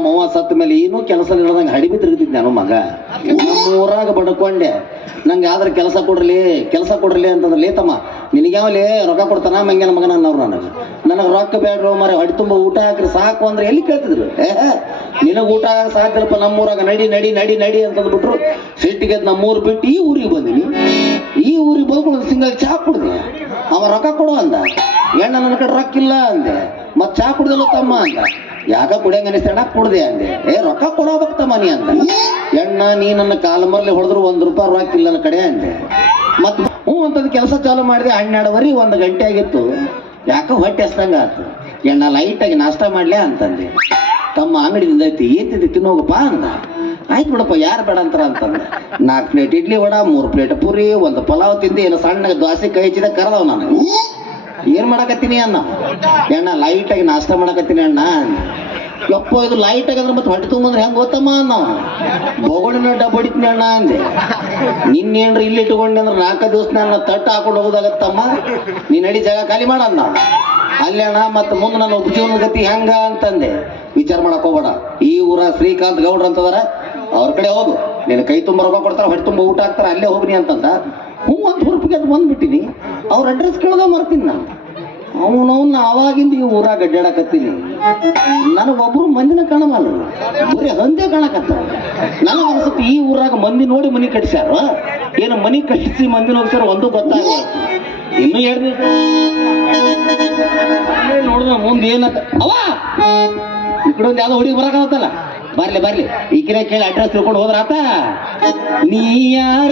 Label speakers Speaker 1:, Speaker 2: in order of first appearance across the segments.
Speaker 1: ನಮ್ಮವ್ವ ಸತ್ತ ಮೇಲೆ ಏನೂ ಕೆಲಸ ಇಲ್ಲದಂಗೆ ಹಡಿಬಿ ತಿರುಗಿತಿದ್ದೆ ನಮ್ಮ ಮಗ. ನಮ್ಮೂರಾಗ ಬಡ್ಕೊಂಡೆ. ನಂಗೆ ಆದ್ರೆ ಕೆಲಸ ಕೊಡ್ರಲಿ ಕೆಲಸ ಕೊಡ್ರಲಿ ಅಂತಂದ್ರೆ ಲೇತಮ್ಮ ನಿನಗ್ಯಾವಲಿ ರೊಕ್ಕ ಕೊಡ್ತಾನ? ಮಂಗ್ಯನ ಮಗನ ಅನ್ನೋರು ನನಗೆ. ನನಗೆ ರೊಕ್ಕ ಬೇಡ್ರು ಮರ, ಹಡಿ ತುಂಬ ಊಟ ಹಾಕ್ರಿ, ಸಾಕು ಅಂದ್ರೆ ಎಲ್ಲಿ ಕೇಳ್ತಿದ್ರು? ನಿನಗೆ ಊಟ ಹಾಕಿ ನಮ್ಮೂರಾಗ, ನಡಿ ನಡಿ ನಡಿ ನಡಿ ಅಂತಂದ್ಬಿಟ್ರು. ಸಿಟ್ಟಿಗೆ ನಮ್ಮೂರು ಬಿಟ್ಟು ಈ ಊರಿಗೆ ಬಂದಿನಿ ಈ ಊರಿಗೆ ಬಂದ್ಕೊಂಡು ಸಿಂಗಲ್ ಚಾಕ್ ಕುಡ್ದೆ. ಅವ ರೊಕ್ಕ ಕೊಡು ಅಂದ. ಎಣ್ಣ ನನ್ನ ಕಡೆ ರೊಕ್ಕ ಇಲ್ಲ ಅಂದೆ. ಮತ್ ಚಾ ಕುಡ್ದಲ್ಲ ತಮ್ಮ ಅಂದ. ಯಾಕ ಕುಡಿಯಂಗ ಅನಿಸ್ತಣ್ಣ ಕುಡ್ದೆ ಅಂದೆ. ಏ, ರೊಕ್ಕ ಕೊಡೋಬೇಕು ತಮ್ಮ ನೀ ಅಂದ. ಎಣ್ಣ, ನೀ ನನ್ನ ಕಾಲ ಮರ್ಲಿ ಹೊಡೆದ್ರು ಒಂದ್ ರೂಪಾಯಿ ರೊಕ್ಕ ಇಲ್ಲ ನನ್ನ ಕಡೆ ಅಂದೆ. ಮತ್ ಹ್ಞೂ ಅಂತದ್ ಕೆಲಸ ಚಾಲು ಮಾಡಿದೆ. ಹನ್ನೆರಡುವರೆ ಒಂದ್ ಗಂಟೆ ಆಗಿತ್ತು. ಯಾಕೋ ಹೊಟ್ಟೆ ಹಸ್ದಂಗ ಆತು? ಎಣ್ಣ ಆಗಿ ನಾಷ್ಟ ಮಾಡ್ಲೆ ಅಂತಂದೆ. ತಮ್ಮ ಅಂಗಡಿ ನಿಂದೈತಿ ಏತಿದ್ದು ತಿನ್ನೋಗಪ್ಪ ಅಂದ. ಆಯ್ತು ಬಿಡಪ್ಪ, ಯಾರು ಬೇಡ ಅಂತಾರ ಅಂತಂದ. ನಾಲ್ಕು ಪ್ಲೇಟ್ ಇಡ್ಲಿ ವಡ, ಮೂರು ಪ್ಲೇಟ್ ಪೂರಿ, ಒಂದು ಪಲಾವ್ ತಿಂದು. ಏನೋ ಸಣ್ಣ ದ್ವಾಸೆ ಕೈ ಹಚ್ಚಿದ ಕರೆದವ್ ನಾನು. ಏನ್ ಮಾಡಕತ್ತೀನಿ ಅಣ್ಣ? ಅಣ್ಣ ಲೈಟ್ ಆಗಿ ನಾಷ್ಟ ಮಾಡಕತ್ತೀನಿ ಅಣ್ಣ. ಯಪ್ಪ, ಇದು ಲೈಟ್ ಆಗಿದ್ರೆ ಮತ್ತೆ ಹೊಟ್ಟೆ ತುಂಬಂದ್ರೆ ಹೆಂಗ್ ಗೊತ್ತಮ್ಮ ಅನ್ನ ಬೋಗೋಣಿನ ಡಬ್ಬ ಹೊಡಿತೀನಿ ಅಣ್ಣ ಅಂದೆ. ನಿನ್ನೇನ್ರ ಇಲ್ಲಿ ಇಟ್ಕೊಂಡೆ ಅಂದ್ರೆ ನಾಲ್ಕು ದಿವಸ ನನ್ನ ತಟ್ಟ ಹಾಕೊಂಡು ಹೋಗೋದಾಗತ್ತಮ್ಮ? ನೀನ್ ಅಡಿ ಜಾಗ ಖಾಲಿ ಮಾಡಣ್ಣ ಅಲ್ಲೇ ಅಣ್ಣ, ಮತ್ತೆ ಮುಂದೆ ನನ್ನ ಉಪಜೀವನ ಗತಿ ಹೆಂಗ ಅಂತಂದೆ. ವಿಚಾರ ಮಾಡಕ್ ಹೋಗ್ಬೇಡ. ಈ ಊರ ಶ್ರೀಕಾಂತ್ ಗೌಡ್ರ ಅಂತದಾರ. ಅವ್ರ ಕಡೆ ಹೋಗು. ನಿನ್ನ ಕೈ ತುಂಬ ರೊಕ್ಕ ಕೊಡ್ತಾರ, ಹೊಟ್ಟೆ ತುಂಬ ಊಟ ಹಾಕ್ತಾರ, ಅಲ್ಲೇ ಹೋಗ್ನಿ ಅಂತಂದ. ಹ್ಞೂ ಅಂತ ಅದು ಬಂದ್ಬಿಟ್ಟಿನಿ ಅವ್ರ ಅಡ್ರೆಸ್ ಕೇಳೋದ ಮರ್ತೀನಿ ನಾನು. ಅವನವನ್ನ ಅವಾಗಿಂದ ಈ ಊರಾಗ ಅಡ್ಡಾಡಕತ್ತೀನಿ. ನನಗೊಬ್ರು ಮಂದಿನ ಕಾಣಮಲ್ಲ ಬರೀ ಹಂದೆ ಕಾಣಕತ್ತ. ನನಗೆ ಅನ್ಸುತ್ತೆ ಈ ಊರಾಗ ಮಂದಿ ನೋಡಿ ಮನಿ ಕಟ್ಸ್ಯಾರ. ಏನು ಮನಿ ಕಟ್ಟಿಸಿ ಮಂದಿ ಹೋಗ್ತಾರ ಒಂದು ಗೊತ್ತಾಗ ಇನ್ನು ಎರಡು ನೋಡಿದ ಮುಂದೆ ಏನಂತ ಅವ ಈ ಕಡೆ ಒಂದು ಯಾವ್ದೋ ಹುಡುಗಿ ಬರಕತ್ತಲ್ಲ ಬರ್ಲಿ ಬರ್ಲಿ. ಈ ಕಡೆ ಕೇಳಿ ಅಡ್ರೆಸ್ ತಿಳ್ಕೊಂಡು ಹೋದ್ರಾತ? ನೀ ಯಾರ?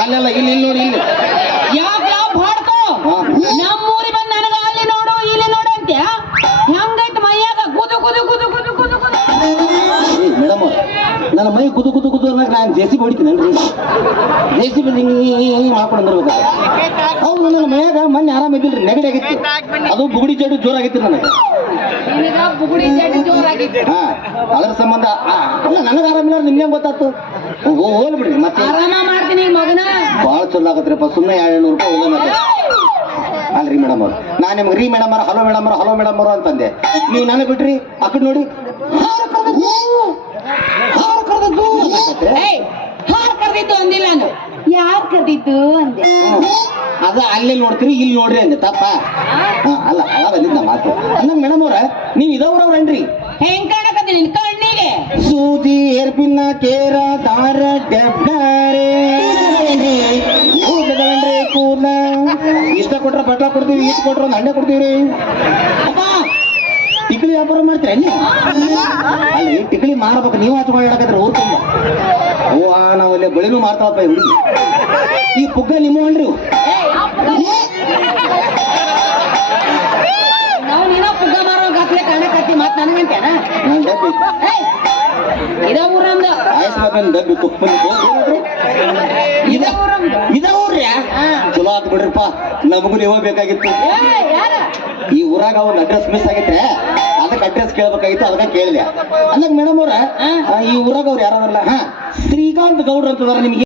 Speaker 1: ಅಲ್ಲೆಲ್ಲ ಇಲ್ಲಿ ಇಲ್ಲಿ ನೋಡಿ ಇಲ್ಲಿ.
Speaker 2: ಯಾವ ಯಾವ ಬಾಡ್ಕೋ ನಮ್ಮೂರಿ ಬಂದ್ ನನಗ ಅಲ್ಲಿ ನೋಡು ಇಲ್ಲಿ ನೋಡು ಅಂತ್ಯ? ಹೆಂಗೈತ್ ಮೈಯಾಗ ಕುದು ಕುದು ಕುದು ಕುದು ಕುದು ಕುದು
Speaker 1: ಮೇಡಮ್ ನನ್ನ ಮೈ ಕುದು ಕುದು ಕುದು ಅನ್ನಕ್ ನಾನು ಜೆ ಸಿ ಬಿ ಹೊಡಿತೀನಲ್ರಿ ಜೆ ಸಿ ಬಿ ಮಾಡ್ಕೊಂಡು ಬರ್ಬೇಕು ಹೌದು ನನ್ನ ಮೈಯಾಗ ಮೊನ್ನೆ ಆರಾಮ ಇದ್ದಿಲ್ರಿ ನೆಗಡಿ ಆಗಿತ್ತು. ಅದು ಬುಗುಡಿ ಜಡು ಜೋರಾಗಿತ್ತು ನನಗೆ. ಹಾ ಅದ್ರ ಸಂಬಂಧ ಅಲ್ಲ ನನಗೆ ಆರಾಮಿಲ್ಲ ನಿಮ್ಗೆ ಗೊತ್ತಾತು ಓ ಹೋಲ್ ಬಿಡ್ರಿ ಮತ್ತೆ
Speaker 2: ಆರಾಮ ಮಾಡ್ತೀನಿ ಮಗನ.
Speaker 1: ಭಾಳ ಚಂದ ಆಗತ್ರಿಪ್ಪ ಸುಮ್ಮನೆ ಎರಡು ರೂಪಾಯಿ ಹೋಗೋಣ ಅಲ್ರಿ ಮೇಡಮ್ ಅವ್ರು. ನಾನು ನಿಮ್ಗೆ ರೀ ಮೇಡಮ್ ಅವ್ರ ಹಲೋ ಮೇಡಮ್ ಅವ್ರ ಹಲೋ ಮೇಡಮ್ ಅವ್ರು ಅಂತಂದೆ. ನೀವು ನನಗೆ ಬಿಟ್ರಿ ಆ ಕಡೆ ನೋಡಿ. ಹಾರ್ ಕರ್ದದ್ದು, ಹಾರ್ ಕರ್ದದ್ದು ಅನ್ನಕತ್ರೆ.
Speaker 2: ಏಯ್ ಹಾರ್ ಕರ್ದಿತ್ತು ಅಂದಿಲ್ಲ ನಾನು. ಯಾರ್ ಕರ್ದಿತ್ತು ಅಂದೆ.
Speaker 1: ಅದ ಅಲ್ಲಿ ನೋಡ್ತೀರಿ ಇಲ್ಲಿ ನೋಡ್ರಿ ಅಂದೆ ತಪ್ಪ. ಅಲ್ಲ ಅಲ್ಲ ಬಂದಿದ್ದ ಮಾತು. ಅಂದಂಗ ಮೇಡಮ್ ಅವ್ರ ನೀವು ಇದವ್ರವ್ರೇನ್ರಿ
Speaker 2: ಹೆಂಗ
Speaker 1: ಸೂಜಿ ಕೇರ ದಾರ ಡೆಬ್ಡಾರೆ ಕೂದ ಇಷ್ಟ ಕೊಟ್ರ ಬಟ್ಲ ಕೊಡ್ತೀವಿ ಇಷ್ಟ ಕೊಟ್ರ ಒಂದು ಹಣ್ಣೆ ಕೊಡ್ತೀವಿ ಅಪ್ಪ ಟಿಕ್ಲಿ ವ್ಯಾಪಾರ ಮಾಡ್ತೀರ ಅಲ್ಲಿ ಟಿಕ್ಲಿ ಮಾರ್ಬೇಕು ನೀವು ಹಚ್ಕೊಂಡು ಹೇಳಕತ್ರಿ ಊರ್ ಓ ನಾವು ಅಲ್ಲಿ ಬಳಿನೂ ಮಾರ್ತಾವಪ್ಪ ಈ ಹುಡುಗಿ. ಈ ಪುಗ್ಗ ನಿಮ್ಮ ಇವು.
Speaker 2: ನಾವು ನೀನ ಪುಗ್ಗ ಮಾರೋ ಗತ್ಲೆ ಕಾಣಕತ್ತಿ ಮತ್ ನನಗಂತೇನ
Speaker 1: ನಾನ್ ಡಬ್ಬಿ
Speaker 2: ಏಯ್ ಇದ ಊರಂದ ಇದ ಊರಂದ
Speaker 1: ಚಲೋ ಆತ್ ಬಿಡ್ರಿಪ್ಪ. ನಮಗೂ ನೀವ ಬೇಕಾಗಿತ್ತು ಈ ಊರಾಗ ಒಂದು ಅಡ್ರೆಸ್ ಮಿಸ್ ಆಗಿದ್ರೆ ಅದಕ್ಕೆ ಅಡ್ರೆಸ್ ಕೇಳ್ಬೇಕಾಗಿತ್ತು ಅದಕ್ಕೆ ಕೇಳಿದೆ. ಅಂದಾಗ ಮೇಡಮ್ ಅವ್ರ ಈ ಊರಾಗ ಅವ್ರು ಯಾರಲ್ಲ ಹಾ. ಶ್ರೀಕಾಂತ್ ಗೌಡ್ರ ಅಂತದಾರ ನಿಮ್ಗೆ.